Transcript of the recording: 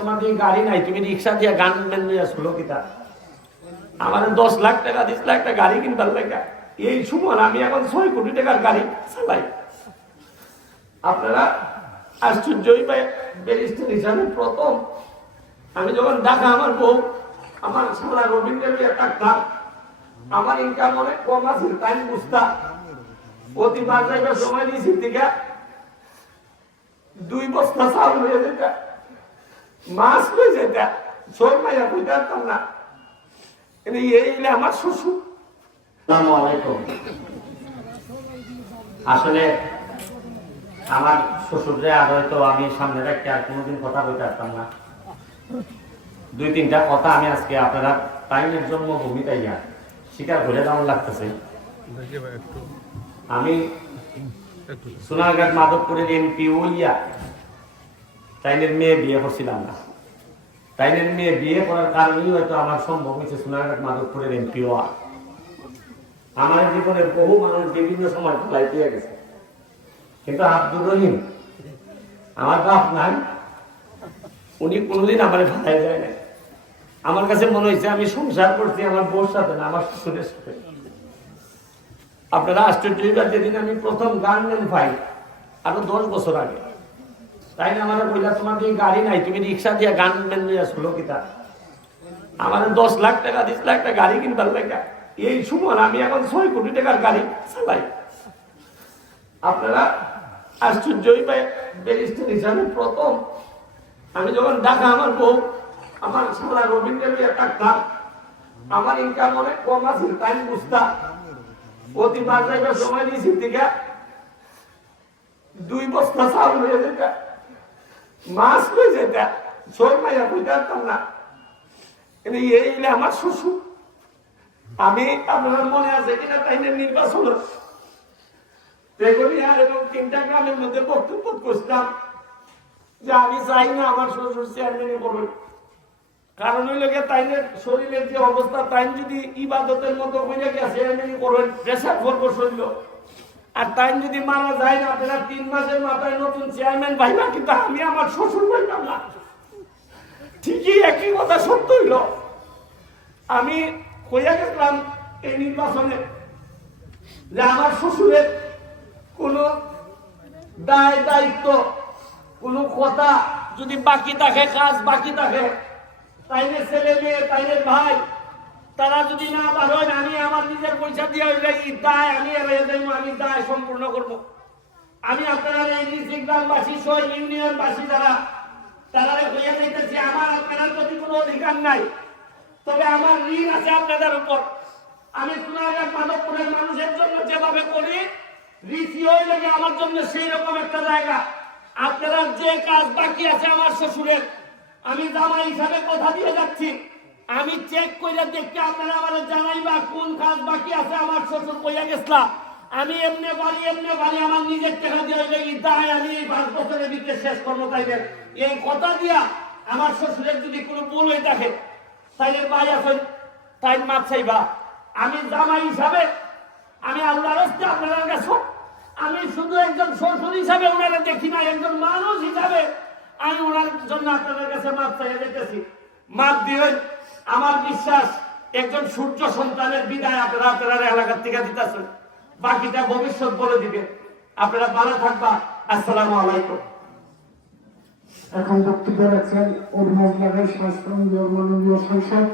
তোমাদের গাড়ি নাই, তুমি রিক্সা দিয়ে গান শুলো কিতা আমার 10 লাখ টাকা 20 লাখ টাকা গাড়ি কিনবার লাগে এই সময় আমি এখন 6 কোটি টাকার গাড়ি চালাই। আপনারা আশ্চর্যই ব্যারিস্টার হিসাবে প্রথম আমি যখন ঢাকা আমার বউ আমার সারা রবীন্দ্র থাকতাম, আমার ইনকাম অনেক কম আছে, তাই বুঝতাম প্রতিবার যাইবার সময় দিয়েছি দিকে 2 বস্তা চাউল হয়ে যেত, মাছ হয়ে যেত, সব মাইয়া বুঝতে পারতাম না। কিন্তু এই আমার শ্বশুর। আসসালামু আলাইকুম। আসলে আমার শ্বশুরে আর হয়তো আমি সামনে রাখতে আর কোনোদিন কথা বলতে পারতাম না। 2-3টা কথা আমি আজকে আপনারা টাইমের জন্মভূমি তাইয়া স্বীকার করে কেমন লাগতেছে। আমি সোনারঘাট মাধবপুরের এমপি হইয়া তাইনের মেয়ে বিয়ে করছিলাম না। তাইনের মেয়ে বিয়ে করার কারণেই হয়তো আমার সম্ভব হয়েছে সোনারঘাট মাধবপুরের এমপি হওয়া। আমার জীবনে বহু মানুষ বিভিন্ন সময় ফেলাই দিয়ে গেছে, কিন্তু আব্দুর রহিম আমার বাপ নাই, উনি কোনোদিন আমার ফেলাই যায় না। আমার কাছে মনে হয়েছে আমি সংসার করছি আমার বউর সাথে না, আমার শ্বশুরের সাথে। আপনারা আশ্চর্য হইবার, যেদিন আমি প্রথম গার্মেন্ট পাই আরো 10 বছর আগে, তাই না আমার বললা তোমাদের গাড়ি নাই, তুমি রিক্সা দিয়ে গার্মেন্ট শুলো কিতা আমার 10 লাখ টাকা 20 লাখ টাকা গাড়ি কিনবার লাগে এই সময় আমি এখন 6 কোটি টাকার গাড়ি চালাই। আপনারা আশ্চর্যই ব্যারিস্টার হিসাবে প্রথম আমি যখন ঢাকা আমার বউ আমার সারা রবীন্দ্র থাকতাম, আমার ইনকাম অনেক কম আছে, তাই বুঝতাম প্রতিবার যাইবার সময় দিয়েছি দিকে 2 বস্তা চাউল হয়ে যেত, মাছ হয়ে যেত, সব মাইয়া বুঝতে পারতাম না। কিন্তু এই আমার শ্বশুর। আমি আপনার মনে আছে কিনা তাইনের নির্বাচন এবং 3টা গ্রামের মধ্যে বক্তব্য করছিলাম যে আমি চাই না আমার শ্বশুর চেয়ারম্যানে করবেন। কারণ হইল গিয়ে তাইনের শরীরের যে অবস্থা, তাই যদি ইবাদতের মতো হইলে গিয়ে চেয়ারম্যানে করবেন, প্রেশার করবো শরীর। আর তাই যদি মারা যায় না, আপনারা 3 মাসের মাথায় নতুন চেয়ারম্যান ভাইবা, কিন্তু আমি আমার শ্বশুর ভাইতাম না। ঠিকই একই কথা সত্য হইল। আমি কইয়া গেছিলাম এই নির্বাচনে যে আমার শ্বশুরের কোন দায় দায়িত্ব কোন কথা যদি বাকি থাকে, কাজ বাকি থাকে, তাইনের ছেলে মেয়ে তাইনের ভাই তারা যদি না পারেন, আমি আমার নিজের পয়সা দিয়ে দায় আমি দায় সম্পূর্ণ করব। আমি আপনারা এই নিচে গ্রামবাসী সহ ইউনিয়নবাসী যারা তারা কইয়া যাইতেছি, আমার আপনার প্রতি কোনো অধিকার নাই, তবে আমার ঋণ আছে আপনাদের উপর। আমি সোনারঘাট মাধবপুরের মানুষের জন্য যেভাবে করি, ঋষি হয়ে লাগে আমার জন্য সেই রকম একটা জায়গা। আপনারা যে কাজ বাকি আছে আমার শ্বশুরের, আমি জামাই হিসাবে কথা দিয়ে যাচ্ছি, আমি চেক করে দেখতে আপনারা আমার জানাইবা কোন কাজ বাকি আছে। আমার শ্বশুর কইয়া গেছিলাম আমি এমনি বাড়ি আমার নিজের টাকা দিয়ে দায় আমি এই 5 বছরের ভিতরে শেষ করবো। তাইদের এই কথা দিয়া আমার শ্বশুরের যদি কোনো ভুল হয়ে থাকে, তাইলে ভাই আছেন, তাই মাপ চাইবা। আমি জামাই হিসাবে আমি আল্লাহর রাস্তায় আপনার কাছে, আমি শুধু একজন শ্বশুর হিসাবে ওনারা দেখি না, একজন মানুষ হিসাবে আমি ওনার জন্য আপনাদের কাছে মাপ চাইয়া যেতেছি। মাপ দিবেন, আমার বিশ্বাস একজন সূর্য সন্তানের বিদায় আপনারা এলাকার থেকে দিতেছেন, বাকিটা ভবিষ্যৎ বলে দিবে। আপনারা ভালো থাকবা। আসসালামু আলাইকুম। এখন বক্তব্য রাখছেন অভিমত লাগাই স্বাস্থ্য মাননীয় সংসদ